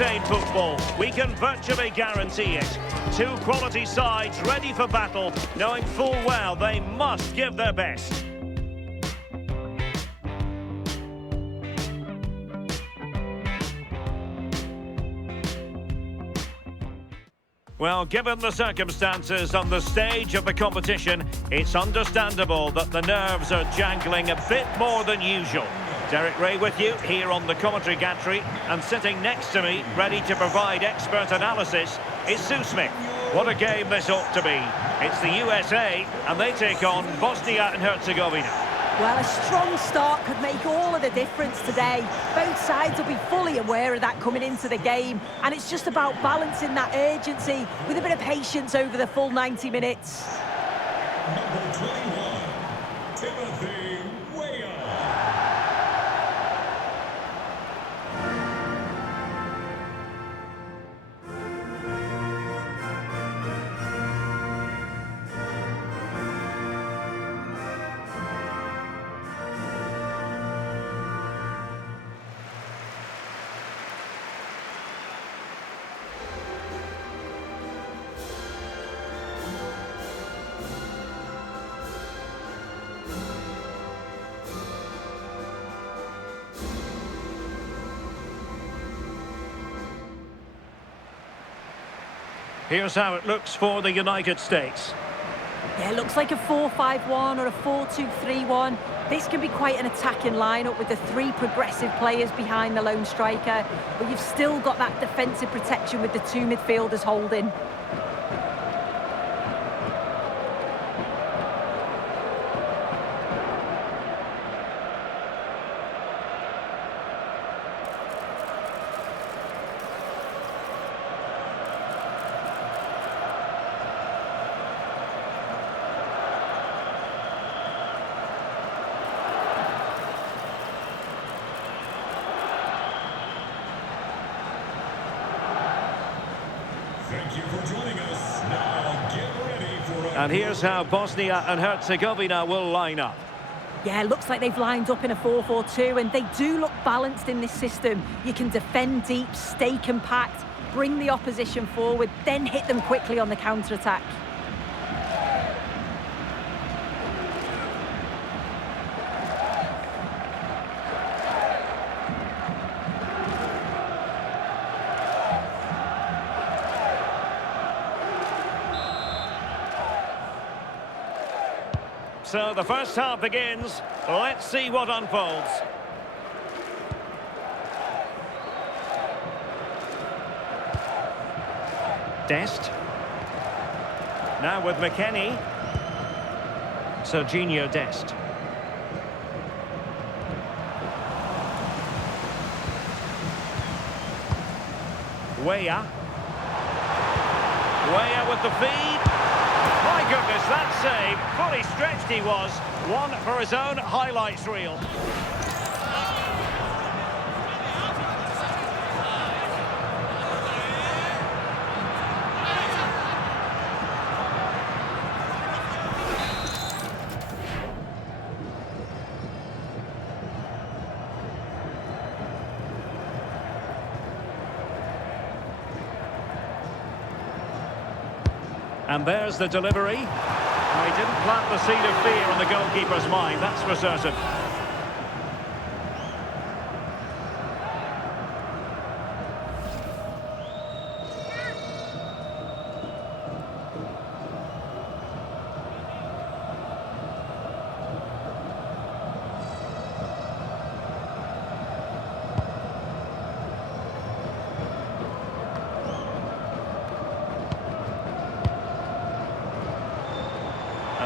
entertain football, we can virtually guarantee it. Two quality sides ready for battle, knowing full well they must give their best. Well, given the circumstances on the stage of the competition, it's understandable that the nerves are jangling a bit more than usual. Derek Ray with you here on the commentary gantry, and sitting next to me, ready to provide expert analysis, is Sue Smith. What a game this ought to be. It's the USA, and they take on Bosnia and Herzegovina. Well, a strong start could make all of the difference today. Both sides will be fully aware of that coming into the game, and it's just about balancing that urgency with a bit of patience over the full 90 minutes. Number 21, Timothy. Here's how it looks for the United States. Yeah, it looks like a 4-5-1 or a 4-2-3-1. This can be quite an attacking lineup with the three progressive players behind the lone striker, but you've still got that defensive protection with the two midfielders holding. Thank you for joining us. Now get ready for And here's how Bosnia and Herzegovina will line up. Yeah, looks like they've lined up in a 4-4-2, and they do look balanced in this system. You can defend deep, stay compact, bring the opposition forward, then hit them quickly on the counter-attack. So the first half begins. Let's see what unfolds. Dest. Now with McKennie. Serginho Dest. Weah. Weah with the feed. My goodness, that save. Fully stretched he was. One for his own highlights reel. And there's the delivery. He didn't plant the seed of fear in the goalkeeper's mind, that's for certain.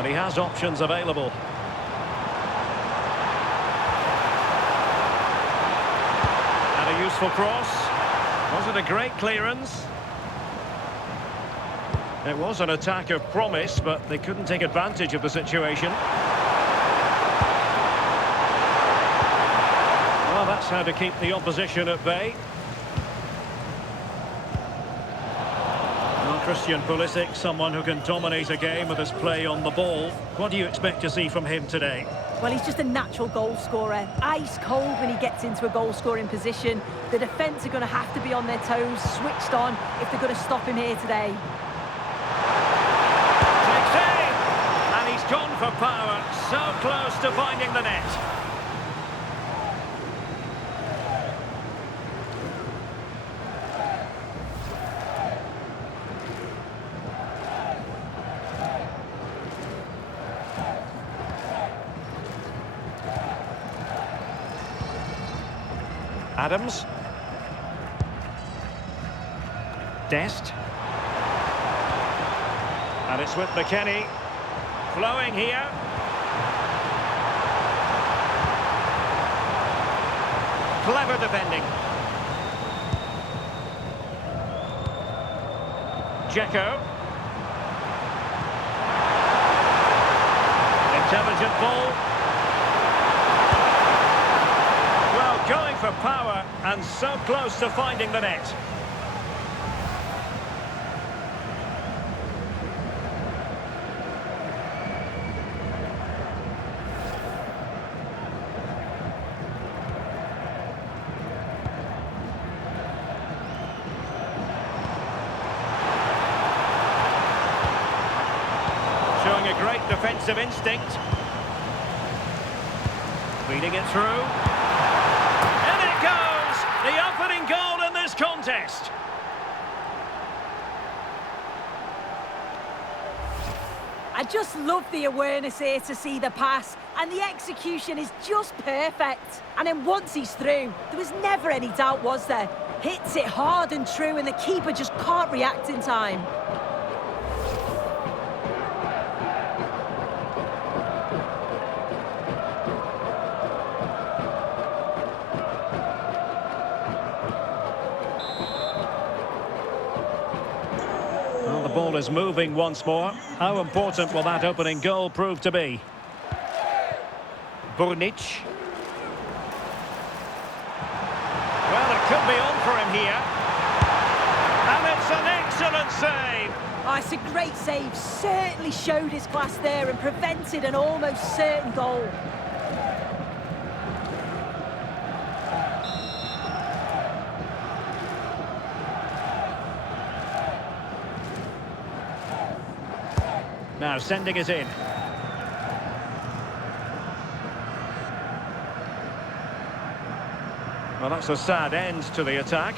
And he has options available. And a useful cross. Was it a great clearance? It was an attack of promise, but they couldn't take advantage of the situation. Well, that's how to keep the opposition at bay. Christian Pulisic, someone who can dominate a game with his play on the ball. What do you expect to see from him today? Well, he's just a natural goal scorer. Ice cold when he gets into a goal-scoring position. The defence are going to have to be on their toes, switched on, if they're going to stop him here today. Takes aim! And he's gone for power. So close to finding the net. Adams. Dest. And it's with McKennie. Flowing here. Clever defending. Dzeko. Intelligent ball. Well, going for power and so close to finding the net. Showing a great defensive instinct. Feeding it through. And it goes! The opening goal in this contest. I just love the awareness here to see the pass, and the execution is just perfect. And then once he's through, there was never any doubt, was there? Hits it hard and true, and the keeper just can't react in time. Well, the ball is moving once more. How important will that opening goal prove to be? Burnic. Well, it could be on for him here. And it's an excellent save. Oh, it's a great save. Certainly showed his class there and prevented an almost certain goal. Now sending it in. Well, that's a sad end to the attack.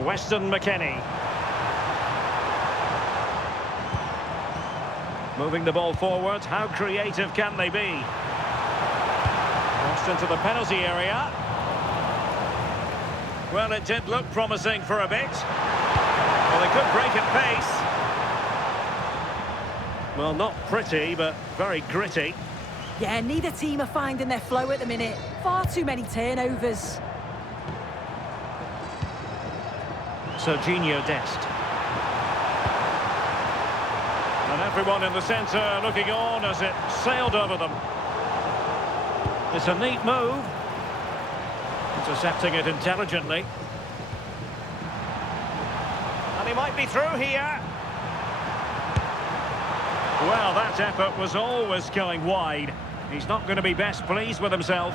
Weston McKennie. Moving the ball forward. How creative can they be? Crossed into the penalty area. Well, it did look promising for a bit. Well, they could break at pace. Well, not pretty, but very gritty. Yeah, neither team are finding their flow at the minute. Far too many turnovers. Serginho Dest. And everyone in the centre looking on as it sailed over them. It's a neat move. Intercepting it intelligently. And he might be through here. Well, that effort was always going wide. He's not going to be best pleased with himself.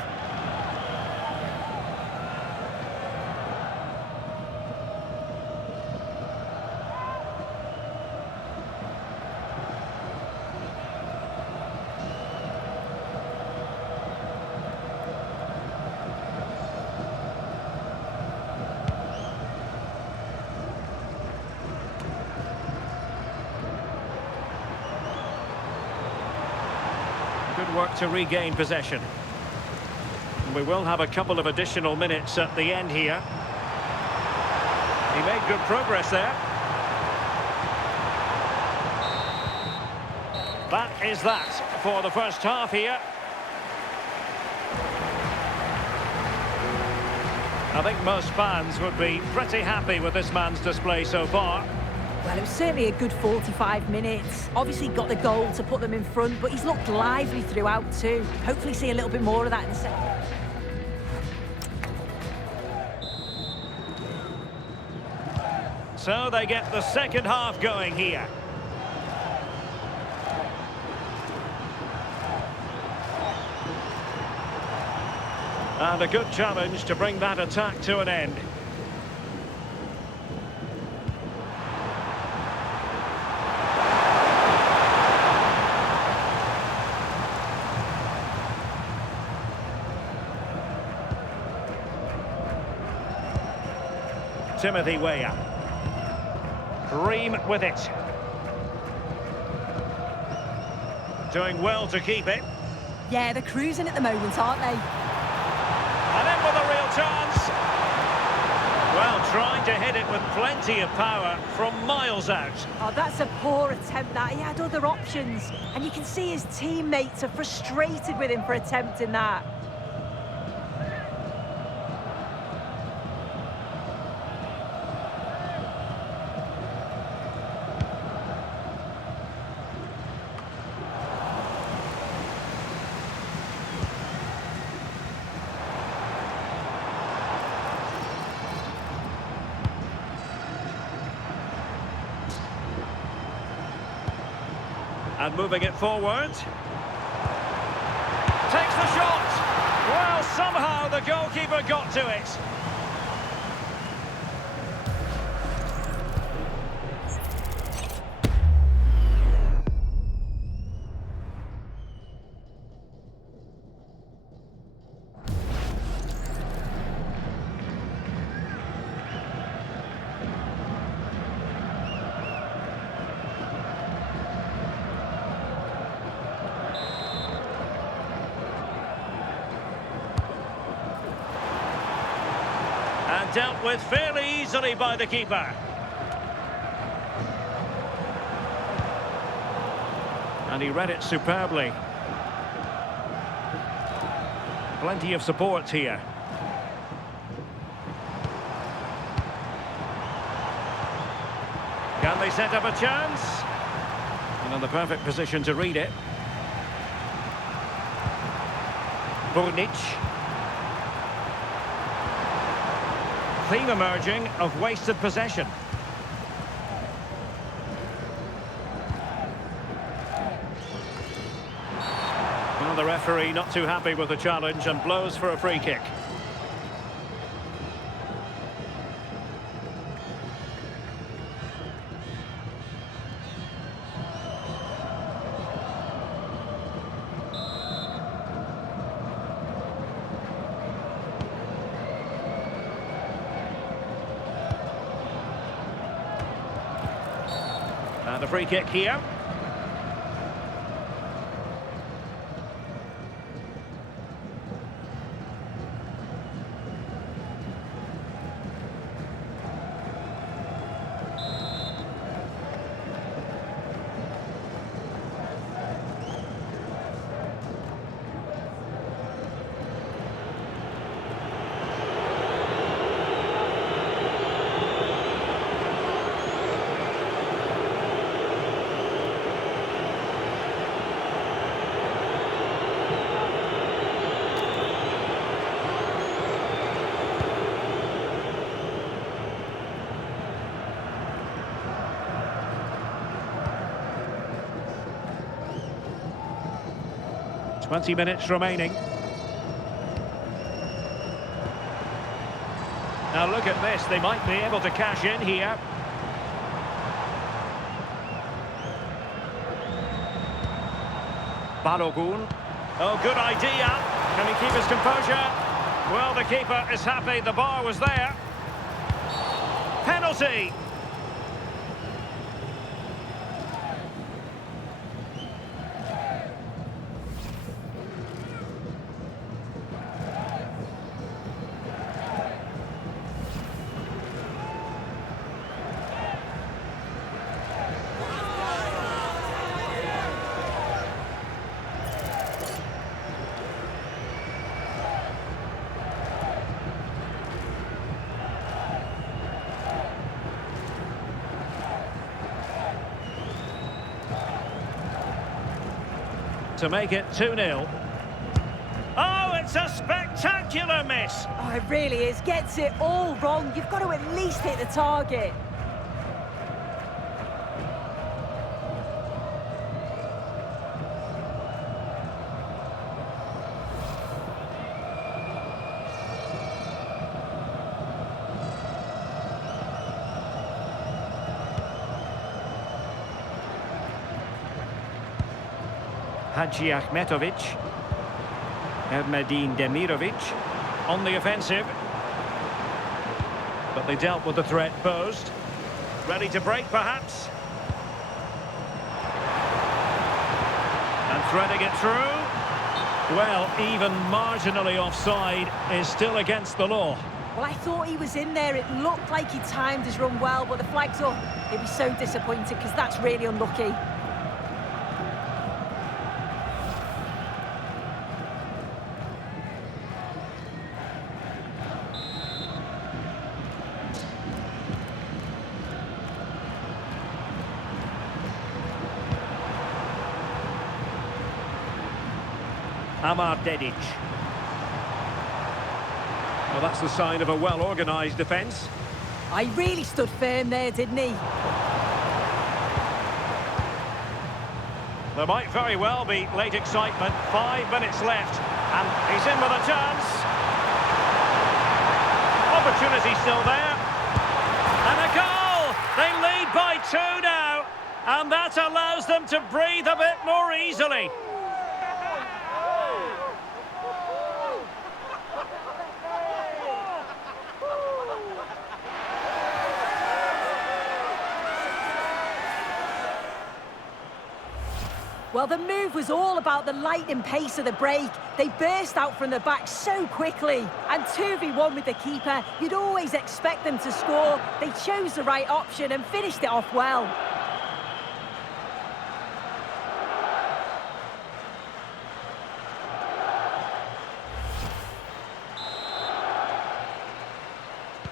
Good work to regain possession. And we will have a couple of additional minutes at the end here. He made good progress there. That is that for the first half here. I think most fans would be pretty happy with this man's display so far. Well, it was certainly a good 45 minutes. Obviously got the goal to put them in front, but he's looked lively throughout too. Hopefully see a little bit more of that in the second. So they get the second half going here. And a good challenge to bring that attack to an end. Timothy Weah. Ream with it. Doing well to keep it. Yeah, they're cruising at the moment, aren't they? And in with a real chance. Well, trying to hit it with plenty of power from miles out. Oh, that's a poor attempt, that. He had other options. And you can see his teammates are frustrated with him for attempting that. And moving it forward. Takes the shot. Well, somehow the goalkeeper got to it. And dealt with fairly easily by the keeper. And he read it superbly. Plenty of support here. Can they set up a chance? And in the perfect position to read it. Burnic. Theme emerging of wasted possession. Well, the referee not too happy with the challenge and blows for a free kick. And a free kick here. Twenty minutes remaining. Now look at this, they might be able to cash in here. Balogun. Oh, good idea. Can he keep his composure? Well, the keeper is happy the bar was there. Penalty. To make it 2-0. Oh, it's a spectacular miss. Oh, it really is. Gets it all wrong. You've got to at least hit the target. Hadji Ahmetovic. Ermedin Demirovic on the offensive. But they dealt with the threat posed. Ready to break, perhaps. And threading it through. Well, even marginally offside is still against the law. Well, I thought he was in there. It looked like he timed his run well, but the flag's up. He'd be so disappointed because that's really unlucky. Amar Dedic. Well, that's the sign of a well-organised defence. I really stood firm there, didn't he? There might very well be late excitement. 5 minutes left. And he's in with a chance. Opportunity still there. And a goal! They lead by 2 now. And that allows them to breathe a bit more easily. Well, the move was all about the lightning pace of the break. They burst out from the back so quickly. And 2v1 with the keeper, you'd always expect them to score. They chose the right option and finished it off well.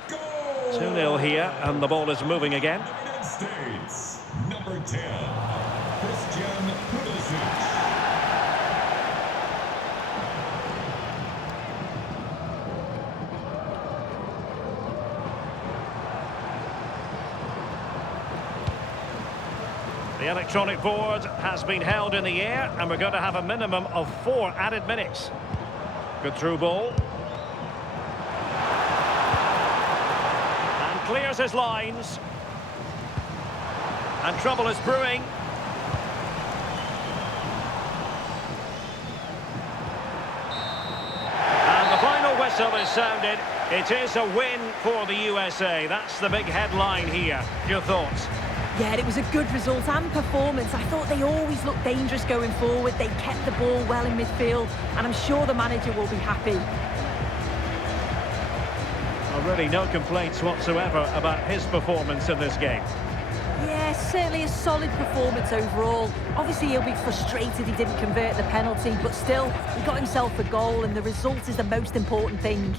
Goal! 2-0 here, and the ball is moving again. United States, number 10. The electronic board has been held in the air, and we're going to have a minimum of 4 added minutes. Good through ball. And clears his lines. And trouble is brewing. And the final whistle is sounded. It is a win for the USA. That's the big headline here. Your thoughts? Yeah, it was a good result and performance. I thought they always looked dangerous going forward. They kept the ball well in midfield, and I'm sure the manager will be happy. Well, really no complaints whatsoever about his performance in this game. Yeah, certainly a solid performance overall. Obviously, he'll be frustrated he didn't convert the penalty, but still, he got himself a goal, and the result is the most important thing.